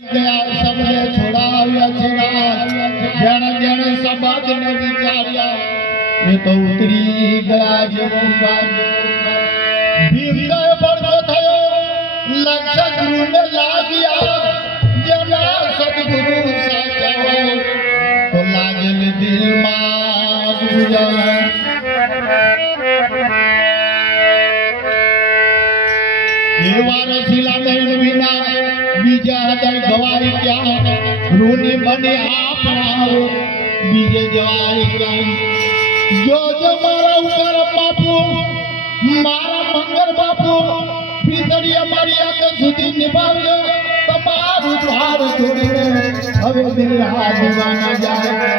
सबने छोड़ाव्या चिराग जन जन समाज ने विचारिया ये तो उतरी गया जीवन भीम गए बड़ो थयो लक्ष्य गुरु में लागिया जना सद्गुरु साचा तो लागल दिल मां गुजा देवार शिला में विना बीजा हृदय गवाई क्या रूनी बने आपना बीजे जवाई क्या जो जो मारा ऊपर बापू मारा मंगल बापू भीतरी हमारी आंख सुधी निभावજો તમારું દ્વાર છોડીને હવે દિલ આ દીવાના જાય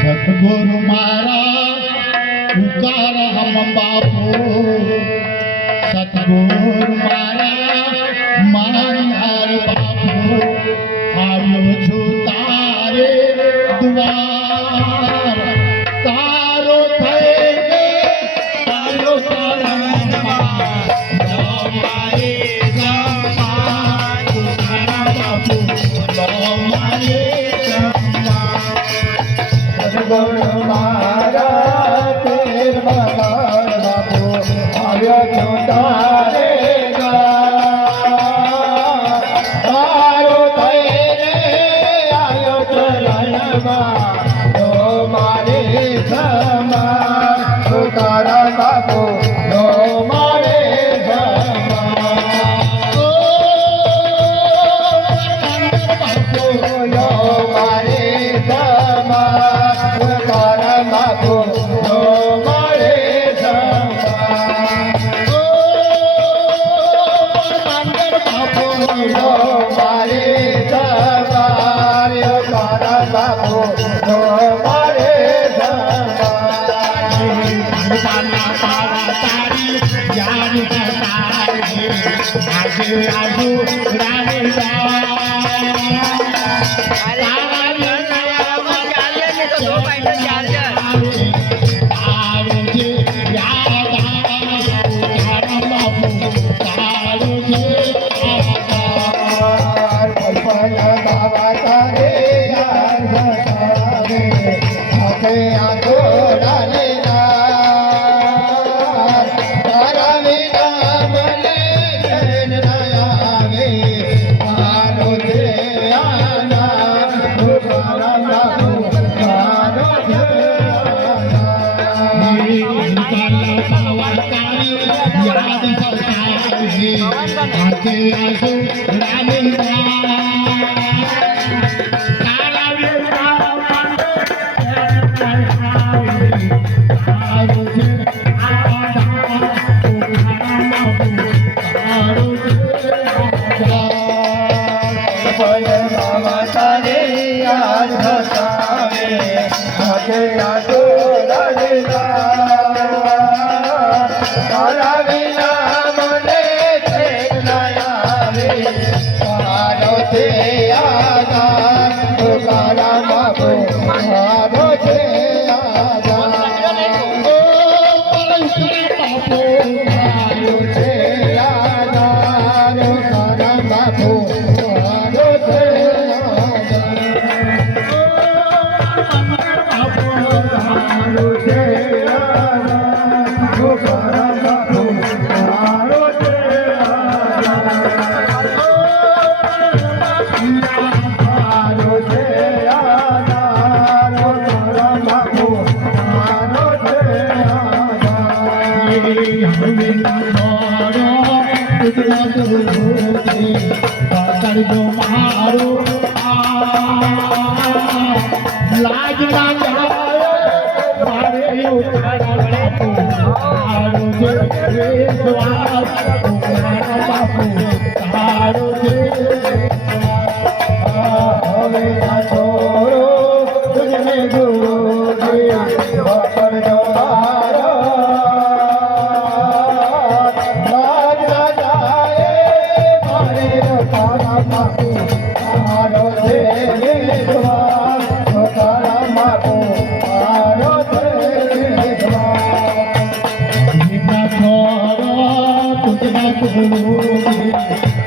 सतगुरु मारा पुकार हम बापू सतगुरु मारा मार बापू आयो छु तारे द्वार तारो थई आयो तारा मारे बापू मारे सतगुरु मारा तेर भगवान बापू आयो क्यों तारे तारो तेरे आयो चरण तो मारे समा तारा बापू तो मारे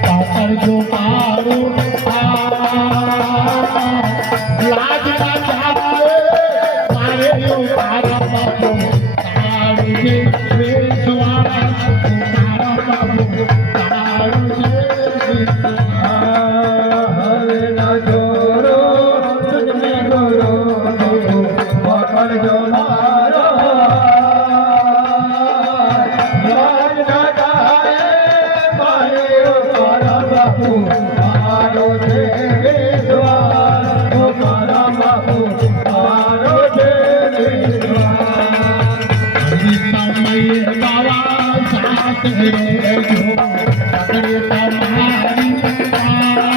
પાછળ જો મારું લાજ ના ચાલે મારે યો તારા બાપુ તારું જે વેચવા તારા બાપુ તારું જે હવે ના જોરો તુજને ગોરો પકડ જો મારો લાજ ના ચાલે મારે યો તારા બાપુ મારો છે વિશ્વાસ મારા બાપુ મારો છે વિશ્વાસ સમય બાવા સાથ રહેજો પકડે તમારી તારા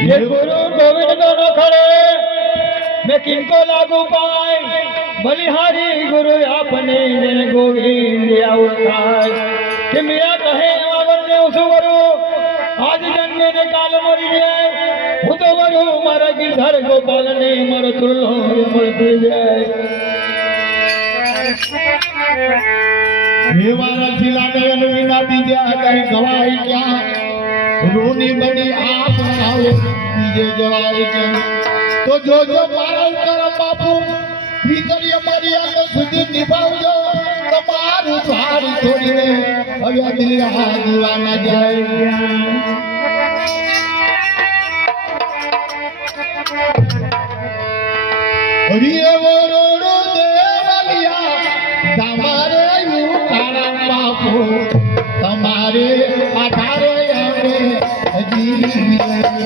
ये गुरु गोविंद दोनों खड़े मैं किनको लागू पाए बलिहारी गुरु अपने जन गोविंद अवतार कि मिया कहे आवर ने उसु करो आज जन्मे ने काल मरी जाए હું તો કરું મારા ગિરધર ગોપાલ ને મારો તુલ્લો મળતી જાય દેવારા જિલ્લા નયન વિના બીજા કઈ ગવાય ક્યાં રૂની બની આપ આવે બીજે જવાય ક્યાં તો જોજો મારા ઉપર બાપુ ભીતરી અમારી આગળ સુધી નિભાવજો તમારું દ્વાર છોડીને હવે દિલ્હા દીવાના જાય હરિયે વરોડો દેવલિયા તમારે યુ કાળા બાપુ તમારે આધારે અમે જીવીએ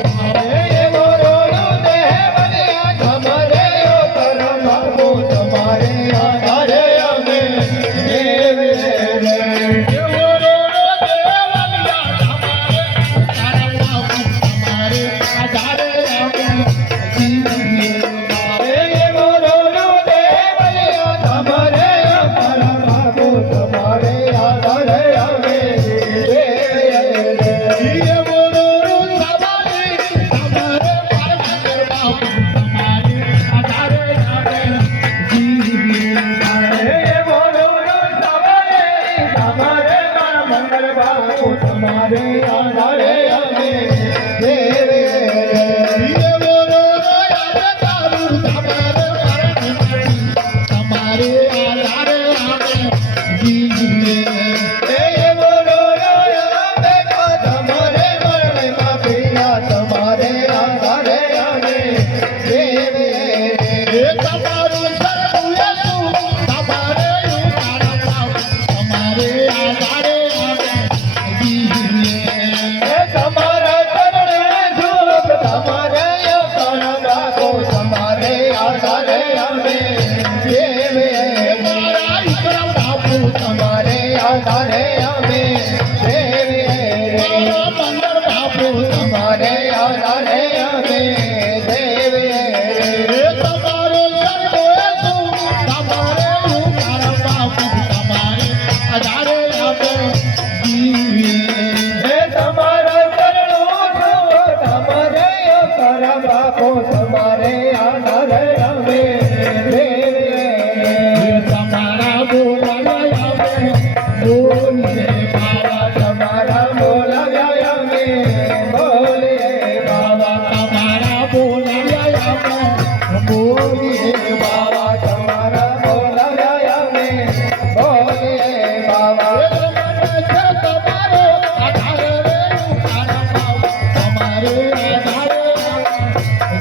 બાવા મને છે તમારો આધાર રે ઉતારા બાવા તમારે આધારે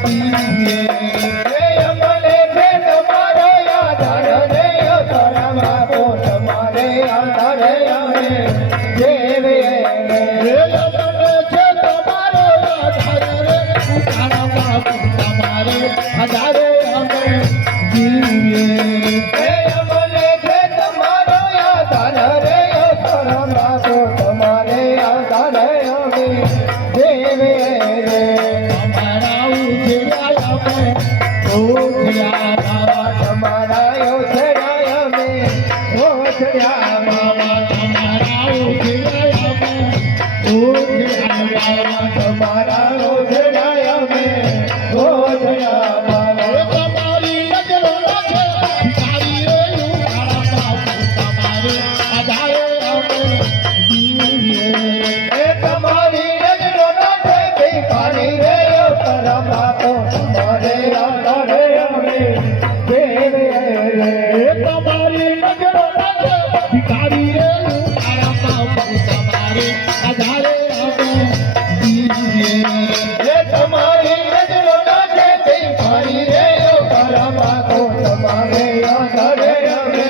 જીવીએ મને છે તમારો આધાર રે તારા બાપો તમારે આધારે અમે જીવીએ મને છે તમારો આધાર રે ઉતારા બાવા તમારે આધારે અમે જીવીએ મને છે તમારો આધાર રે તારા બાપો તમારે આધારે અમે જીવીએ અમારા ઉજળા અમે ઓઠિયા બાવા તમારા યોધરાય અમે ઓછડ્યા બાવા તમારા ઉજળા અમે ઓઠિયા બાવા તમારા યોધરાય અમે ઓછડ્યા બાવા તમારી નજરો છે ભિખારી રે ઉતારા બાપુ તમારે આધારે અમે જીવીએ એ તમારી નજરો નાથે ભિખારી રે તારા બાપો તમારે આધારે અમે જીવીએ તમારી નજરો છે ભિખારી રે ઉતારા બાપુ તમારે આધારે અમે જીવીએ એ તમારી નજરો નાથે ભિખારી રે તારા બાપો તમારે આધારે અમે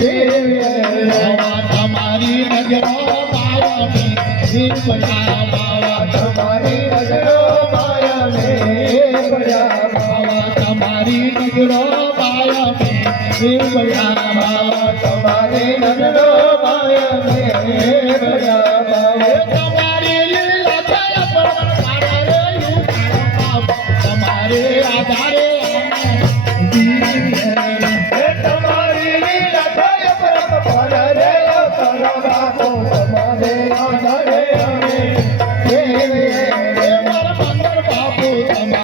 જીવીએ તમારી નજરો માયામી નિર્ભયા બાવા તમારી નજરો માયાને પડ્યા બાવા તમારી નજરો માયામી નિર્ભયા બાવા તમારી નજરો માયાને પડ્યા બાવા તમારી લીલા છાયા પર મારા રે યુ તમારે આધારે એ તમારી લીલા થાય પરમ પર રે તારા બાપો તમારે